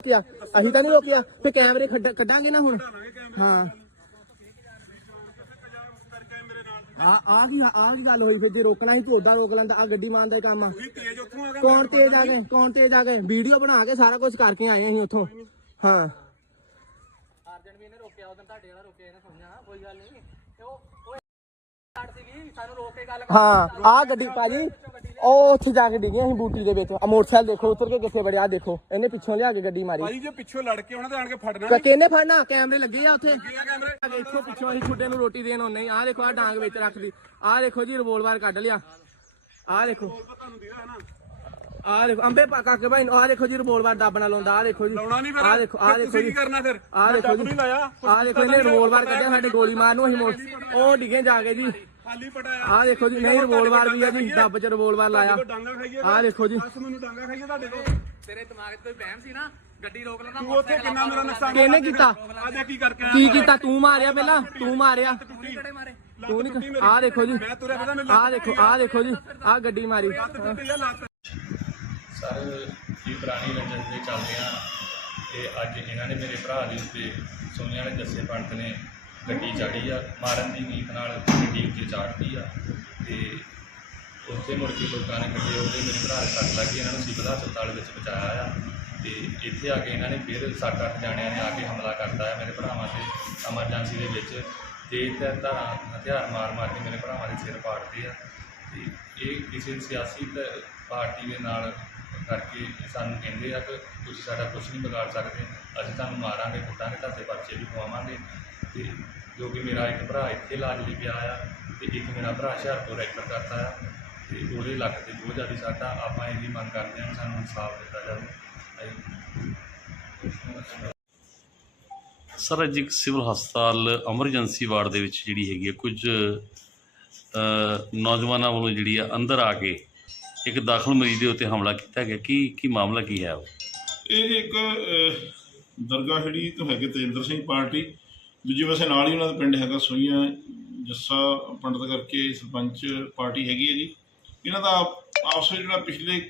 ਰੋਕਿਆ। ਅਸੀਂ ਤਾਂ ਨਹੀਂ ਰੋਕਿਆ। ਫੇ ਕੈਮਰੇ ਕੱਢਾਂਗੇ ਨਾ ਹੁਣ? ਹਾਂ। ਆ ਆ ਕੀ ਆ ਕੀ ਗੱਲ ਹੋਈ? ਫਿਰ ਜੇ ਰੋਕਣਾ ਸੀ ਤੂੰ ਉਦਾਂ ਰੋਕ ਲੈਂਦਾ। ਆ ਗੱਡੀ ਮਾਰਨ ਦਾ ਕੰਮ ਆ। ਕੌਣ ਤੇਜ਼ ਆ ਗਏ? ਕੌਣ ਤੇਜ਼ ਆ ਗਏ? ਵੀਡੀਓ ਬਣਾ ਕੇ ਸਾਰਾ ਕੁਝ ਕਰਕੇ ਆਏ ਅਸੀਂ ਉੱਥੋਂ। ਹਾਂ। ਅਰਜਨ ਵੀ ਇਹਨੇ ਰੋਕਿਆ ਉਦੋਂ ਤੁਹਾਡੇ ਵਾਲਾ ਰੋਕਿਆ ਇਹਨੇ ਸਮਝਿਆ ਕੋਈ ਗੱਲ ਨਹੀਂ। ਤੇ ਉਹ ਹਾਂ ਆ ਗੱਡੀ ਭਾਜੀ ਉਹ ਉੱਥੇ ਜਾ ਕੇ ਡਿੱਗੀ ਅਸੀਂ ਬੂਟੀ ਦੇ ਵਿੱਚ। ਆ ਮੋਟਰਸਾਈਕਲ ਦੇਖੋ ਉਤਰ ਕੇ ਕਿੱਥੇ ਵੜਿਆ ਆਹ ਦੇਖੋ। ਇਹਨੇ ਪਿੱਛੋਂ ਲਿਆ ਕੇ ਗੱਡੀ ਮਾਰੀ। ਭਾਈ ਜੇ ਪਿੱਛੋਂ ਲੜ ਕੇ ਉਹਨਾਂ ਦੇ ਆਣ ਕੇ ਫੜਨਾ ਤਾਂ ਕਿਹਨੇ ਫੜਨਾ? ਕੈਮਰੇ ਲੱਗੇ ਆ ਉੱਥੇ। ਕੀ ਆ ਕੈਮਰੇ। ਇੱਥੋਂ ਪਿੱਛੋਂ ਅਸੀਂ ਖੁੱਡੇ ਨੂੰ ਰੋਟੀ ਦੇਣ ਆਉਂਦੇ ਆ ਦੇਖੋ ਆ ਡਾਂਗ ਵਿੱਚ ਰੱਖਦੀ। ਆ ਦੇਖੋ ਜੀ ਰਿਵੋਲਵਰ ਕੱਢ ਲਿਆ। ਆ ਦੇਖੋ। ਨਾ ਆ ਦੇਖੋ ਅੰਬੇ ਪਾ- ਕਾਕੇ ਭਾਈ ਆ ਦੇਖੋ ਜੀ ਰਿਵੋਲਵਰ ਦੱਬਣਾ ਲਾਉਂਦਾ। ਆ ਦੇਖੋ ਜੀ। ਲਾਉਣਾ ਨਹੀਂ ਫਿਰ। ਆ ਦੇਖੋ ਆ ਫਿਰ ਦੇਖੋ ਤੁਸੀਂ ਜੀ। ਕੀ ਕਰਨਾ ਫਿਰ? ਆ ਦੇਖੋ ਨਹੀਂ ਜੀ। ਲਾਇਆ। ਆ ਦੇਖੋ ਇਹਨੇ ਰਿਵੋਲਵਰ ਕੱਢਿਆ ਸਾਡੇ ਗੋਲੀ ਮਾਰਨ ਨੂੰ ਅਸੀਂ ਮੋੜ ਉਹ ਡਿੱਗੇ ਜਾ ਕੇ ਜੀ। ਖਾਲੀ ਪਟਾਇਆ ਆ। ਦੇਖੋ ਜੀ ਨਹੀਂ ਰਿਵੋਲਵਰ ਵੀ ਆ ਜੀ ਡੱਬ ਚ ਰਿਵੋਲਵਰ ਲਾਇਆ। ਡਾਂਗਾ ਖਾਈਏ ਆ ਦੇਖੋ ਜੀ। ਬਸ ਮੈਨੂੰ ਡਾਂਗਾ ਖਾਈਏ ਤੁਹਾਡੇ ਕੋਲ। ਤੇਰੇ ਦਿਮਾਗ 'ਚ ਕੋਈ ਵਹਿਮ ਸੀ ਨਾ? ਗੱਡੀ ਰੋਕ ਲੈਣਾ ਤੂੰ ਉੱਥੇ ਕਿੰਨਾ ਮੇਰਾ ਨੁਕਸਾਨ ਕਿਹਨੇ ਕੀਤਾ? ਆ ਦੇ ਕੀ ਕਰਕੇ ਆਇਆ। ਕੀ ਕੀਤਾ? ਤੂੰ ਮਾਰਿਆ ਪਹਿਲਾਂ? ਤੂੰ ਮਾਰਿਆ? ਕਿਹੜੇ ਮਾਰੇ? ਤੂੰ ਨਹੀਂ ਆ ਦੇਖੋ ਜੀ। ਮੈਂ ਤੁਰਿਆ ਫਿਰਦਾ ਮੈਨੂੰ ਆ ਦੇਖੋ ਆ। ਦੇਖੋ ਜੀ। ਆ ਗੱਡੀ ਮਾਰੀ। ਸਰ ਇਹ ਪੁਰਾਣੀ ਰੰਜਨ ਦੇ ਚੱਲਦੇ ਆ ਤੇ ਅੱਜ ਇਹਨਾਂ ਨੇ ਮੇਰੇ ਭਰਾ ਦੇ ਉੱਤੇ ਸੋਨੀਆ ਵਾਲੇ ਜੱਸੇ ਪੰਡਤ ਨੇ। ਗੱਡੀ ਚਾੜੀ ਆ, ਮਾਰਨ ਦੀ ਨੀਤ ਨਾਲ ਗੱਡੀ ਉੱਤੇ ਚਾੜਦੀ ਆ ਤੇ ਉੱਥੇ ਮੁੜ ਕੇ ਲੋਕਾਂ ਨੇ ਇਕੱਠੇ ਉਹਦੇ ਮੇਰੇ ਭਰਾ ਦੇ ਸੱਟ ਲੱਗੀ ਇਹਨਾਂ ਨੂੰ ਸਿਵਲ ਹਸਪਤਾਲ ਵਿੱਚ ਪਹੁੰਚਾਇਆ ਆ ਤੇ ਇੱਥੇ ਆ ਕੇ ਇਹਨਾਂ ਨੇ ਫਿਰ ਸੱਤ ਅੱਠ ਜਾਣਿਆਂ ਨੇ ਆ ਕੇ ਹਮਲਾ ਕਰਤਾ ਆ ਮੇਰੇ ਭਰਾਵਾਂ ਤੇ ਐਮਰਜੈਂਸੀ ਦੇ ਵਿੱਚ ਤੇ ਤੇ ਧਾਰਾਂ, ਹਥਿਆਰ ਮਾਰ ਮਾਰ ਕੇ ਮੇਰੇ ਭਰਾਵਾਂ ਦੇ ਸਿਰ ਪਾੜਦੇ ਆ ਤੇ ਇਹ ਕਿਸੇ ਸਿਆਸੀ ਪਾਰਟੀ ਦੇ ਨਾਲ ਕਰਕੇ ਸਾਨੂੰ ਕਹਿੰਦੇ ਆ ਕਿ ਤੁਸੀਂ ਸਾਡਾ ਕੁਝ ਨਹੀਂ ਵਿਗਾੜ ਸਕਦੇ, ਅਸੀਂ ਤੁਹਾਨੂੰ ਮਾਰਾਂਗੇ, ਕੁੱਟਾਂਗੇ, ਤੁਹਾਡੇ ਬੱਚੇ ਵੀ ਖਵਾਵਾਂਗੇ। ਤੇ ਜੋ ਕਿ ਮੇਰਾ ਇੱਕ ਭਰਾ ਇੱਥੇ ਇਲਾਜ ਲਈ ਪਿਆ ਆ ਤੇ ਇੱਕ ਮੇਰਾ ਭਰਾ ਹੁਸ਼ਿਆਰਪੁਰ ਰੈਫਰ ਕਰਤਾ ਆ ਤੇ ਉਹਦੇ ਲੱਕ ਤੇ ਬਹੁਤ ਜ਼ਿਆਦਾ ਸੱਟ ਆ। ਆਪਾਂ ਇਹਦੀ ਮੰਗ ਕਰਦੇ ਹਾਂ ਕਿ ਸਾਨੂੰ ਇਨਸਾਫ ਦਿੱਤਾ ਜਾਵੇ। ਸਰ, ਅੱਜ ਇੱਕ ਸਿਵਲ ਹਸਪਤਾਲ ਐਮਰਜੈਂਸੀ ਵਾਰਡ ਦੇ ਵਿੱਚ ਜਿਹੜੀ ਹੈਗੀ ਹੈ ਕੁਝ ਨੌਜਵਾਨਾਂ ਵੱਲੋਂ ਜਿਹੜੀ ਆ ਅੰਦਰ ਆ ਕੇ ਇੱਕ ਦਾਖਲ ਮਰੀਜ਼ ਦੇ ਉੱਤੇ ਹਮਲਾ ਕੀਤਾ ਗਿਆ। ਕੀ ਕੀ ਮਾਮਲਾ ਕੀ ਹੈ ਉਹ? ਇਹ ਇੱਕ ਅਹ, ਦਰਗਾਹ ਤੋਂ ਹੈਗੇ ਤੇਜਿੰਦਰ ਸਿੰਘ ਪਾਰਟੀ। ਦੂਜੇ ਪਾਸੇ ਨਾਲ ਹੀ ਉਹਨਾਂ ਦਾ ਪਿੰਡ ਹੈਗਾ ਸੋਈਆਂ ਜੱਸਾ ਪੰਡਤ ਕਰਕੇ ਸਰਪੰਚ ਪਾਰਟੀ ਹੈਗੀ ਹੈ ਜੀ। ਇਹਨਾਂ ਦਾ ਆਪਸ ਵਿੱਚ ਜਿਹੜਾ ਪਿਛਲੇ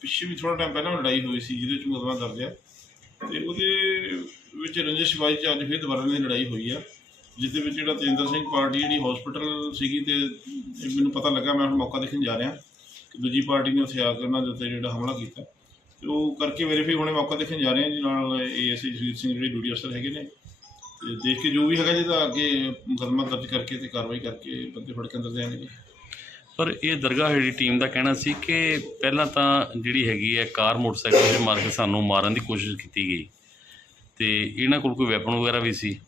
ਪਿੱਛੇ ਵੀ ਥੋੜਾ ਟਾਈਮ ਪਹਿਲਾਂ ਲੜਾਈ ਹੋਈ ਸੀ ਜਿਹਦੇ ਵਿੱਚ ਮੁਕੱਦਮਾ ਦਰਜ ਹੈ ਤੇ ਉਹਦੇ ਵਿੱਚ ਰੰਜਿਸ਼ ਬਾਈ ਚ ਅੱਜ ਫਿਰ ਦੁਬਾਰਾ ਦੀ ਲੜਾਈ ਹੋਈ ਆ ਜਿਸ ਦੇ ਵਿੱਚ ਜਿਹੜਾ ਤੇਜਿੰਦਰ ਸਿੰਘ ਪਾਰਟੀ ਜਿਹੜੀ ਹਸਪੀਟਲ ਸੀਗੀ ਤੇ ਮੈਨੂੰ ਪਤਾ ਲੱਗਾ ਮੈਂ ਹੁਣ ਮੌਕਾ ਦੇਖਣ ਜਾ ਰਿਹਾ। ਦੂਜੀ ਪਾਰਟੀ ਨੇ ਉੱਥੇ ਆ ਕੇ ਉਹਨਾਂ ਦੇ ਉੱਤੇ ਜਿਹੜਾ ਹਮਲਾ ਕੀਤਾ। ਤੇ ਉਹ ਕਰਕੇ ਵੈਰੀਫਾਈ ਹੋਣੇ ਮੌਕਾ ਦੇਖਣ ਜਾ ਰਹੇ ਹਾਂ ਜੀ ਨਾਲ ਏਐਸਆਈ ਜਸਵੀਰ ਸਿੰਘ ਜਿਹੜੇ ਡਿਊਟੀ ਅਫਸਰ ਹੈਗੇ ਨੇ। ਤੇ ਦੇਖ ਕੇ ਜੋ ਵੀ ਹੈਗਾ ਜਿਹਦਾ ਅੱਗੇ ਮੁਕੱਦਮਾ ਦਰਜ ਕਰਕੇ ਤੇ ਕਾਰਵਾਈ ਕਰਕੇ ਬੰਦੇ ਫੜ ਕੇ ਅੰਦਰ ਦੇਣਗੇ ਜੀ ਪਰ ਇਹ ਦਰਗਾਹ ਜਿਹੜੀ ਟੀਮ ਦਾ ਕਹਿਣਾ ਸੀ ਕਿ ਪਹਿਲਾਂ ਤਾਂ ਜਿਹੜੀ ਹੈਗੀ ਹੈ ਕਾਰ ਮੋਟਰਸਾਈਕਲ ਤੇ ਮਾਰ ਕੇ ਸਾਨੂੰ ਮਾਰਨ ਦੀ ਕੋਸ਼ਿਸ਼ ਕੀਤੀ ਗਈ। ਤੇ ਇਹਨਾਂ ਕੋਲ ਕੋਈ ਵੈਪਨ ਵਗੈਰਾ ਵੀ ਸੀ?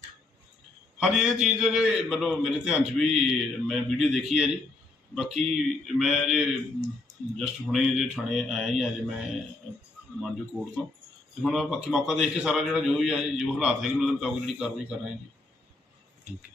ਹਾਂਜੀ ਇਹ ਚੀਜ਼ ਜੇ ਮਤਲਬ ਮੇਰੇ ਧਿਆਨ 'ਚ ਵੀ ਮੈਂ ਵੀਡੀਓ ਦੇਖੀ ਹੈ ਜੀ। ਬਾਕੀ ਮੈਂ ਜੇ ਜਸਟ ਹੁਣੇ ਜੇ ਥਾਣੇ ਆਇਆ ਹੀ ਅੱਜ ਮੈਂ ਮਾਂਜੋ ਕੋਰਟ ਤੋਂ। ਤੇ ਹੁਣ ਬਾਕੀ ਮੌਕਾ ਦੇਖ ਕੇ ਸਾਰਾ ਜਿਹੜਾ ਜੋ ਵੀ ਹੈ ਜੋ ਹਾਲਾਤ ਹੈਗੇ ਉਹਨਾਂ ਦੇ ਮੁਤਾਬਕ ਜਿਹੜੀ ਕਾਰਵਾਈ ਕਰ ਰਹੇ ਹਾਂ ਜੀ। ਠੀਕ ਹੈ।